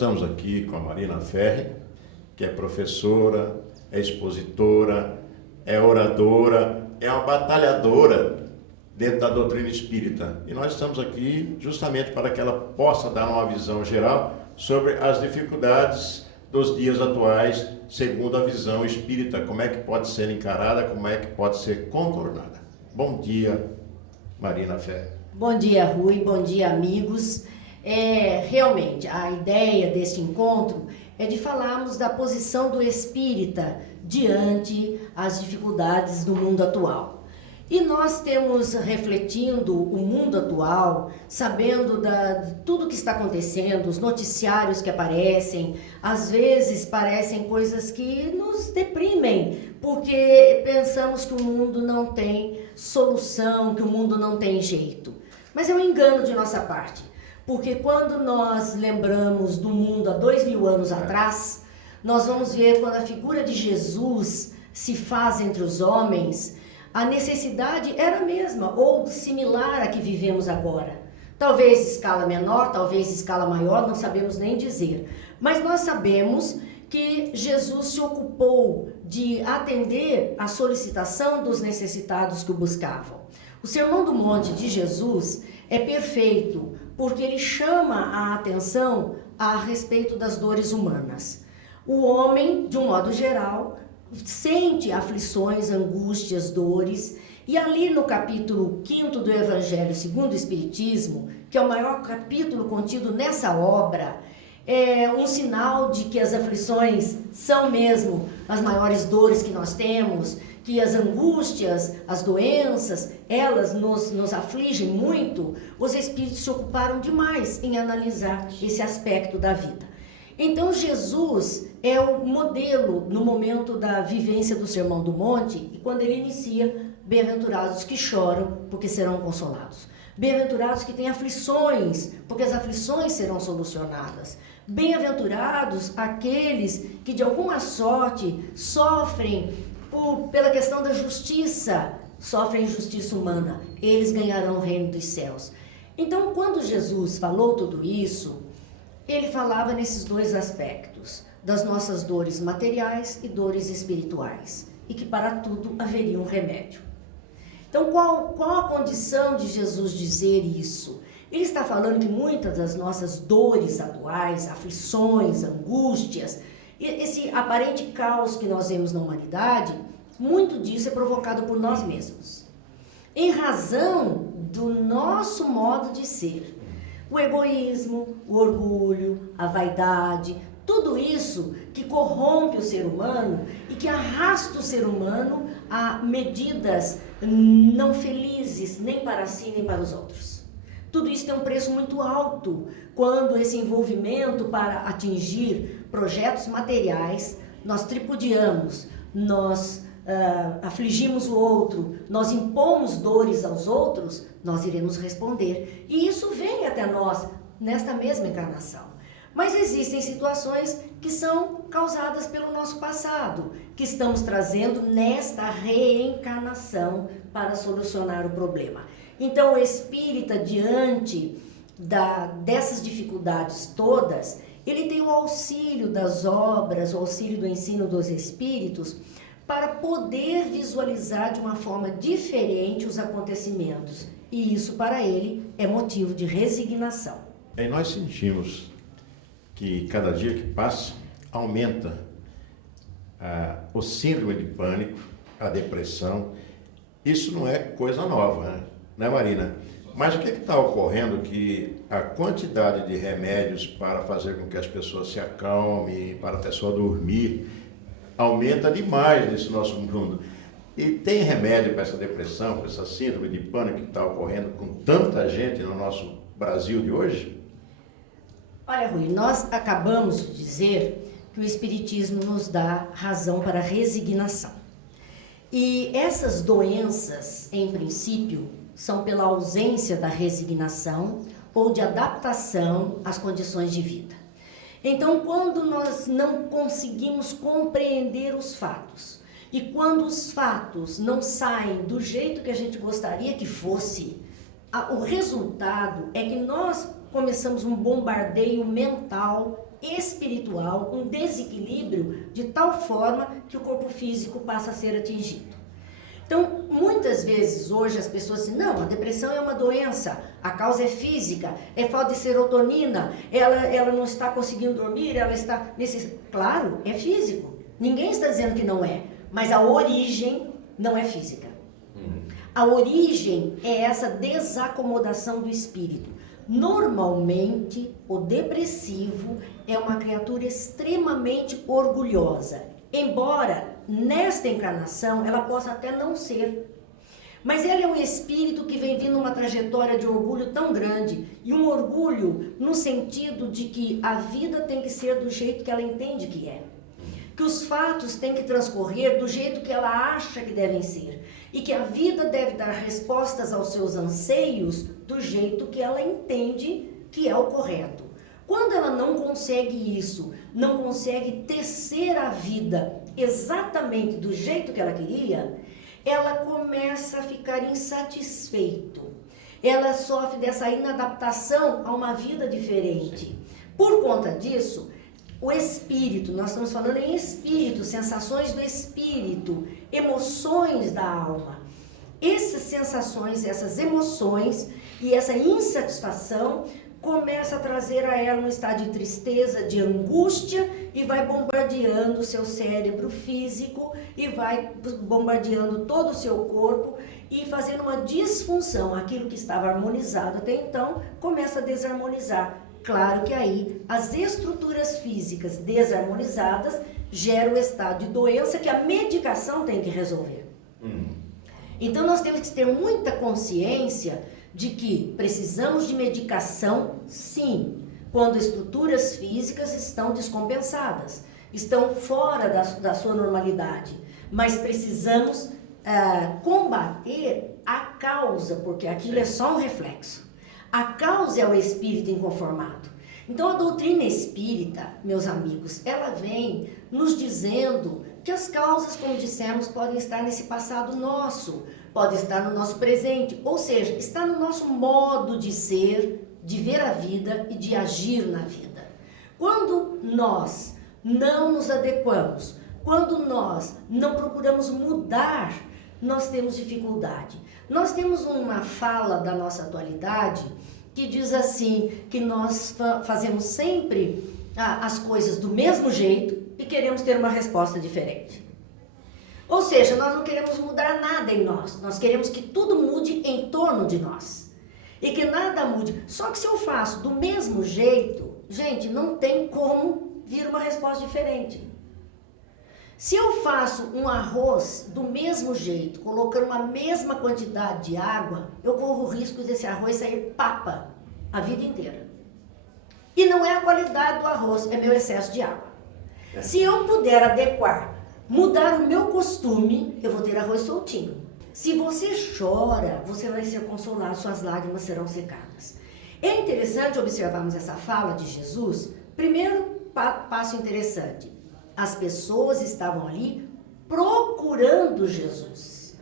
estamos aqui com a Marina Ferri, que é professora, é expositora, é oradora, é uma batalhadora dentro da doutrina espírita. E nós estamos aqui justamente para que ela possa dar uma visão geral sobre as dificuldades dos dias atuais, segundo a visão espírita, como é que pode ser encarada, como é que pode ser contornada. Bom dia, Marina Ferri. Bom dia, Rui, bom dia, amigos. Realmente, a ideia deste encontro é de falarmos da posição do espírita diante as dificuldades do mundo atual. E nós temos refletindo o mundo atual, sabendo de tudo que está acontecendo, os noticiários que aparecem, às vezes parecem coisas que nos deprimem, porque pensamos que o mundo não tem solução, que o mundo não tem jeito. Mas é um engano de nossa parte, porque quando nós lembramos do mundo há 2000 anos atrás, nós vamos ver quando a figura de Jesus se faz entre os homens, a necessidade era a mesma, ou similar à que vivemos agora. Talvez escala menor, talvez escala maior, não sabemos nem dizer. Mas nós sabemos que Jesus se ocupou de atender à solicitação dos necessitados que o buscavam. O Sermão do Monte de Jesus é perfeito, porque ele chama a atenção a respeito das dores humanas. O homem, de um modo geral, sente aflições, angústias, dores, e ali no capítulo 5º do Evangelho segundo o Espiritismo, que é o maior capítulo contido nessa obra, é um sinal de que as aflições são mesmo as maiores dores que nós temos, que as angústias, as doenças, elas nos afligem muito. Os Espíritos se ocuparam demais em analisar esse aspecto da vida. Então Jesus é o modelo no momento da vivência do Sermão do Monte, e quando ele inicia, bem-aventurados que choram, porque serão consolados. Bem-aventurados que têm aflições, porque as aflições serão solucionadas. Bem-aventurados aqueles que de alguma sorte sofrem pela questão da justiça, sofrem injustiça humana, eles ganharão o reino dos céus. Então, quando Jesus falou tudo isso, ele falava nesses dois aspectos, das nossas dores materiais e dores espirituais, e que para tudo haveria um remédio. Então, qual a condição de Jesus dizer isso? Ele está falando que muitas das nossas dores atuais, aflições, angústias, esse aparente caos que nós vemos na humanidade, muito disso é provocado por nós mesmos, em razão do nosso modo de ser. O egoísmo, o orgulho, a vaidade, tudo isso que corrompe o ser humano e que arrasta o ser humano a medidas não felizes, nem para si, nem para os outros. Tudo isso tem um preço muito alto quando esse envolvimento para atingir projetos materiais, nós tripudiamos, nós afligimos o outro, nós impomos dores aos outros, nós iremos responder. E isso vem até nós nesta mesma encarnação. Mas existem situações que são causadas pelo nosso passado, que estamos trazendo nesta reencarnação para solucionar o problema. Então, o espírita, diante dessas dificuldades todas, ele tem o auxílio das obras, o auxílio do ensino dos espíritos, para poder visualizar de uma forma diferente os acontecimentos. E isso, para ele, é motivo de resignação. E nós sentimos que cada dia que passa, aumenta o síndrome de pânico, a depressão. Isso não é coisa nova, né, Marina? Mas o que está ocorrendo que a quantidade de remédios para fazer com que as pessoas se acalmem, para a pessoa dormir, aumenta demais nesse nosso mundo. E tem remédio para essa depressão, para essa síndrome de pânico que está ocorrendo com tanta gente no nosso Brasil de hoje? Olha, Rui, nós acabamos de dizer que o Espiritismo nos dá razão para a resignação. E essas doenças, em princípio, são pela ausência da resignação ou de adaptação às condições de vida. Então, quando nós não conseguimos compreender os fatos, e quando os fatos não saem do jeito que a gente gostaria que fosse, o resultado é que nós começamos um bombardeio mental espiritual, um desequilíbrio de tal forma que o corpo físico passa a ser atingido. Então, muitas vezes hoje as pessoas dizem, não, a depressão é uma doença, a causa é física, é falta de serotonina, ela não está conseguindo dormir, ela está nesse... Claro, é físico, ninguém está dizendo que não é, mas a origem não é física. A origem é essa desacomodação do espírito. Normalmente, o depressivo é uma criatura extremamente orgulhosa, embora nesta encarnação ela possa até não ser. Mas ele é um espírito que vem vindo uma trajetória de orgulho tão grande, e um orgulho no sentido de que a vida tem que ser do jeito que ela entende que é. Que os fatos têm que transcorrer do jeito que ela acha que devem ser. E que a vida deve dar respostas aos seus anseios do jeito que ela entende que é o correto. Quando ela não consegue isso, não consegue tecer a vida exatamente do jeito que ela queria, ela começa a ficar insatisfeito. Ela sofre dessa inadaptação a uma vida diferente. Por conta disso, o espírito, nós estamos falando em espírito, sensações do espírito, emoções da alma. Essas sensações, essas emoções e essa insatisfação começa a trazer a ela um estado de tristeza, de angústia, e vai bombardeando o seu cérebro físico e vai bombardeando todo o seu corpo e fazendo uma disfunção. Aquilo que estava harmonizado até então começa a desarmonizar. Claro que aí as estruturas físicas desarmonizadas geram o estado de doença que a medicação tem que resolver. Então nós temos que ter muita consciência de que precisamos de medicação, sim, quando estruturas físicas estão descompensadas, estão fora da sua normalidade, mas precisamos combater a causa, porque aquilo é só um reflexo. A causa é o espírito inconformado. Então a doutrina espírita, meus amigos, ela vem nos dizendo que as causas, como dissemos, podem estar nesse passado nosso, pode estar no nosso presente, ou seja, está no nosso modo de ser, de ver a vida e de agir na vida. Quando nós não nos adequamos, quando nós não procuramos mudar, nós temos dificuldade. Nós temos uma fala da nossa atualidade que diz assim, que nós fazemos sempre as coisas do mesmo jeito e queremos ter uma resposta diferente. Ou seja, nós não queremos mudar nada em nós, nós queremos que tudo mude em torno de nós. E que nada mude. Só que se eu faço do mesmo jeito, gente, não tem como vir uma resposta diferente. Se eu faço um arroz do mesmo jeito, colocando a mesma quantidade de água, eu corro o risco desse arroz sair papa a vida inteira. E não é a qualidade do arroz, é meu excesso de água. Se eu puder adequar, mudar o meu costume, eu vou ter arroz soltinho. Se você chora, você vai ser consolado, suas lágrimas serão secadas. É interessante observarmos essa fala de Jesus. Primeiro passo interessante. As pessoas estavam ali procurando Jesus.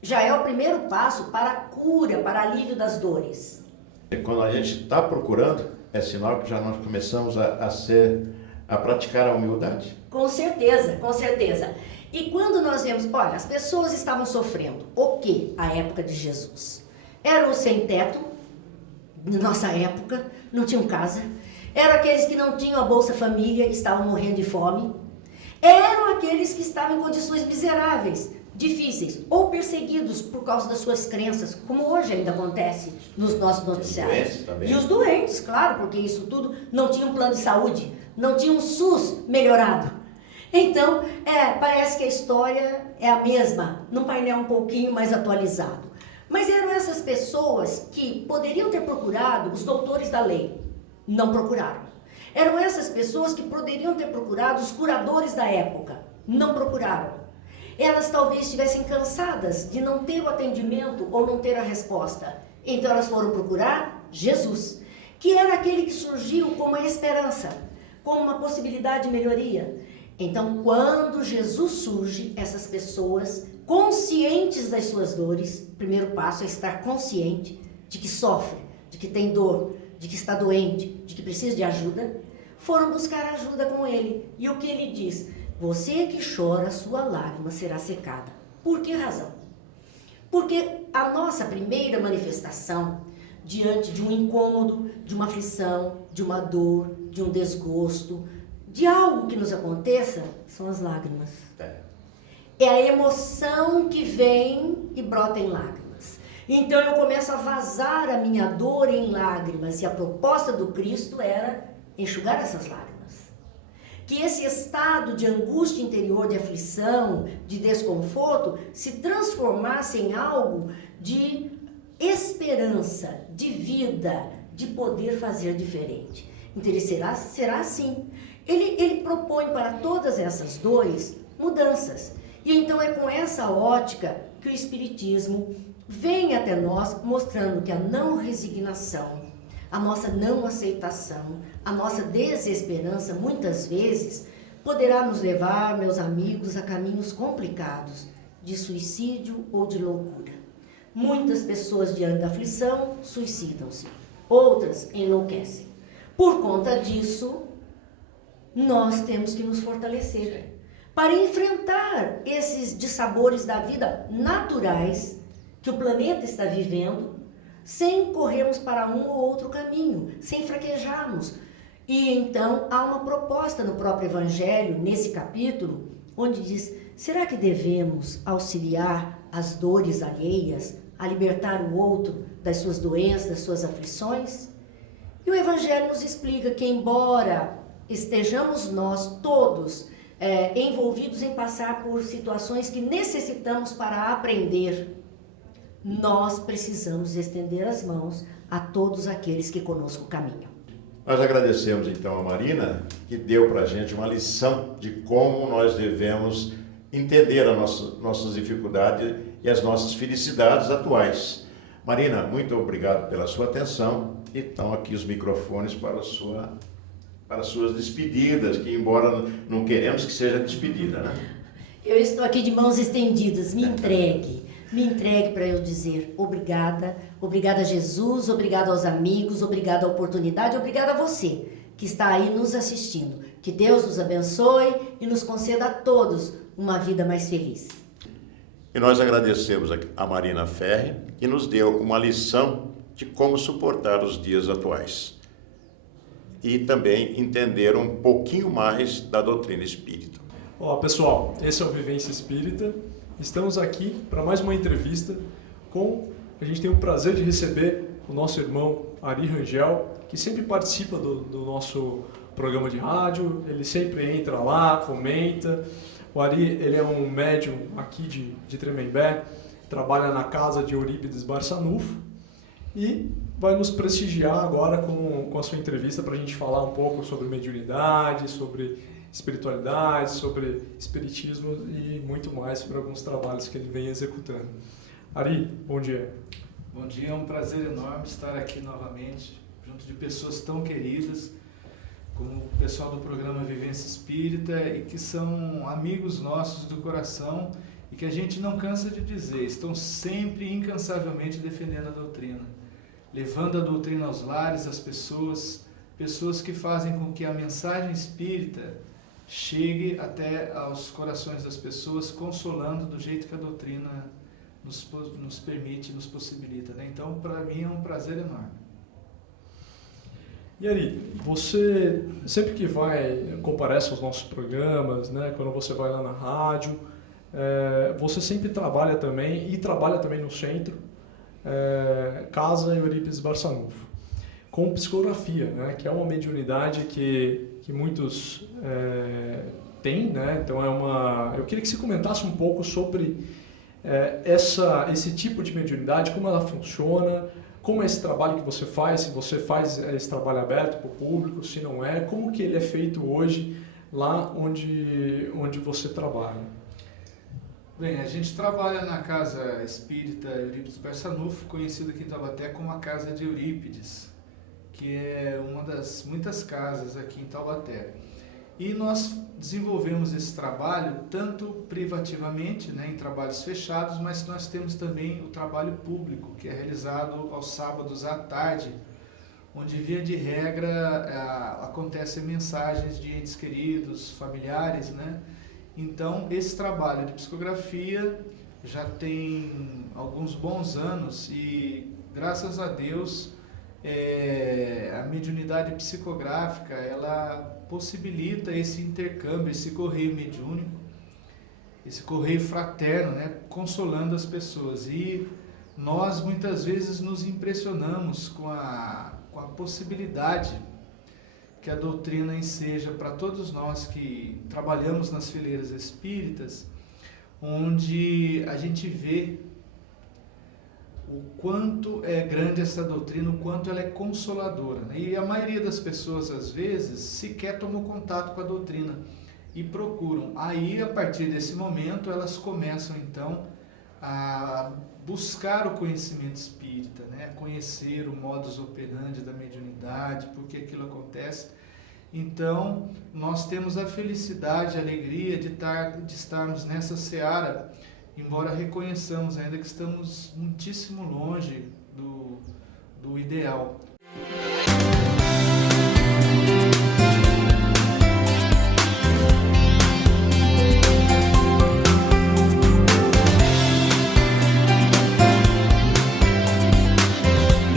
Já é o primeiro passo para a cura, para alívio das dores. E quando a gente está procurando, é sinal que já nós começamos a praticar a humildade. Com certeza, com certeza. E quando nós vemos, olha, as pessoas estavam sofrendo. O que? A época de Jesus. Eram os sem teto, na nossa época, não tinham casa. Eram aqueles que não tinham a Bolsa Família, estavam morrendo de fome. Eram aqueles que estavam em condições miseráveis, difíceis, ou perseguidos por causa das suas crenças, como hoje ainda acontece nos nossos noticiários. E os doentes, claro, porque isso tudo não tinha um plano de saúde, não tinha um SUS melhorado. Então, parece que a história é a mesma, num painel um pouquinho mais atualizado. Mas eram essas pessoas que poderiam ter procurado os doutores da lei. Não procuraram. Eram essas pessoas que poderiam ter procurado os curadores da época. Não procuraram. Elas talvez estivessem cansadas de não ter o atendimento ou não ter a resposta. Então elas foram procurar Jesus, que era aquele que surgiu como a esperança, como uma possibilidade de melhoria. Então, quando Jesus surge, essas pessoas conscientes das suas dores, o primeiro passo é estar consciente de que sofre, de que tem dor, de que está doente, de que precisa de ajuda, foram buscar ajuda com ele. E o que ele diz? Você que chora, sua lágrima será secada. Por que razão? Porque a nossa primeira manifestação diante de um incômodo, de uma aflição, de uma dor, de um desgosto, de algo que nos aconteça, são as lágrimas. É a emoção que vem e brota em lágrimas. Então eu começo a vazar a minha dor em lágrimas, e a proposta do Cristo era enxugar essas lágrimas. Que esse estado de angústia interior, de aflição, de desconforto, se transformasse em algo de esperança, de vida, de poder fazer diferente. Então ele será assim. Ele propõe para todas essas dores mudanças. E então é com essa ótica que o Espiritismo vem até nós mostrando que a não resignação, a nossa não aceitação, a nossa desesperança, muitas vezes, poderá nos levar, meus amigos, a caminhos complicados de suicídio ou de loucura. Muitas pessoas diante da aflição suicidam-se, outras enlouquecem. Por conta disso, nós temos que nos fortalecer para enfrentar esses dissabores da vida naturais que o planeta está vivendo, sem corrermos para um ou outro caminho, sem fraquejarmos. E então há uma proposta no próprio Evangelho, nesse capítulo, onde diz: será que devemos auxiliar as dores alheias, a libertar o outro das suas doenças, das suas aflições? E o Evangelho nos explica que, embora estejamos nós todos envolvidos em passar por situações que necessitamos para aprender, nós precisamos estender as mãos a todos aqueles que conosco caminham. Nós agradecemos então a Marina, que deu para a gente uma lição de como nós devemos entender as nossas dificuldades e as nossas felicidades atuais. Marina, muito obrigado pela sua atenção, e estão aqui os microfones para as suas despedidas, que embora não queremos que seja despedida, né? Eu estou aqui de mãos estendidas, me entregue para eu dizer obrigada, obrigada a Jesus, obrigada aos amigos, obrigada à oportunidade, obrigada a você que está aí nos assistindo. Que Deus nos abençoe e nos conceda a todos uma vida mais feliz. E nós agradecemos a Marina Ferri, que nos deu uma lição de como suportar os dias atuais e também entender um pouquinho mais da doutrina espírita. Olá pessoal, esse é o Vivência Espírita. Estamos aqui para mais uma entrevista a gente tem o prazer de receber o nosso irmão Ari Rangel, que sempre participa do nosso programa de rádio, ele sempre entra lá, comenta. O Ari, ele é um médium aqui de Tremembé, trabalha na casa de Eurípides Barçanufo e vai nos prestigiar agora com a sua entrevista para a gente falar um pouco sobre mediunidade, sobre espiritualidade, sobre espiritismo e muito mais sobre alguns trabalhos que ele vem executando. Ari, bom dia. Bom dia, é um prazer enorme estar aqui novamente, junto de pessoas tão queridas, como o pessoal do programa Vivência Espírita, e que são amigos nossos do coração e que a gente não cansa de dizer, estão sempre incansavelmente defendendo a doutrina, levando a doutrina aos lares, às pessoas que fazem com que a mensagem espírita chegue até aos corações das pessoas, consolando do jeito que a doutrina nos permite, nos possibilita, né? Então, para mim é um prazer enorme. E Ari, você sempre que comparece aos nossos programas, né, quando você vai lá na rádio, você sempre trabalha também no centro, Casa Eurípides Barçanufo, com psicografia, né, que é uma mediunidade que muitos têm, né? Então eu queria que você comentasse um pouco sobre esse tipo de mediunidade, como ela funciona, como é esse trabalho que você faz, se você faz esse trabalho aberto para o público, se não é, como que ele é feito hoje lá onde você trabalha. Bem, a gente trabalha na Casa Espírita Eurípides Barçanufo, conhecida aqui em Taubaté como a Casa de Eurípides, que é uma das muitas casas aqui em Taubaté. E nós desenvolvemos esse trabalho tanto privativamente, né, em trabalhos fechados, mas nós temos também o trabalho público, que é realizado aos sábados à tarde, onde via de regra acontecem mensagens de entes queridos, familiares, né? Então esse trabalho de psicografia já tem alguns bons anos e graças a Deus a mediunidade psicográfica ela possibilita esse intercâmbio, esse correio mediúnico, esse correio fraterno, né? Consolando as pessoas. E nós muitas vezes nos impressionamos com a possibilidade que a doutrina enseja para todos nós que trabalhamos nas fileiras espíritas, onde a gente vê o quanto é grande essa doutrina, o quanto ela é consoladora, né? E a maioria das pessoas, às vezes, sequer tomou contato com a doutrina e procuram. Aí, a partir desse momento, elas começam, então, a buscar o conhecimento espírita, né? Conhecer o modus operandi da mediunidade, por que aquilo acontece. Então, nós temos a felicidade, a alegria de estarmos nessa seara, embora reconheçamos ainda que estamos muitíssimo longe do ideal.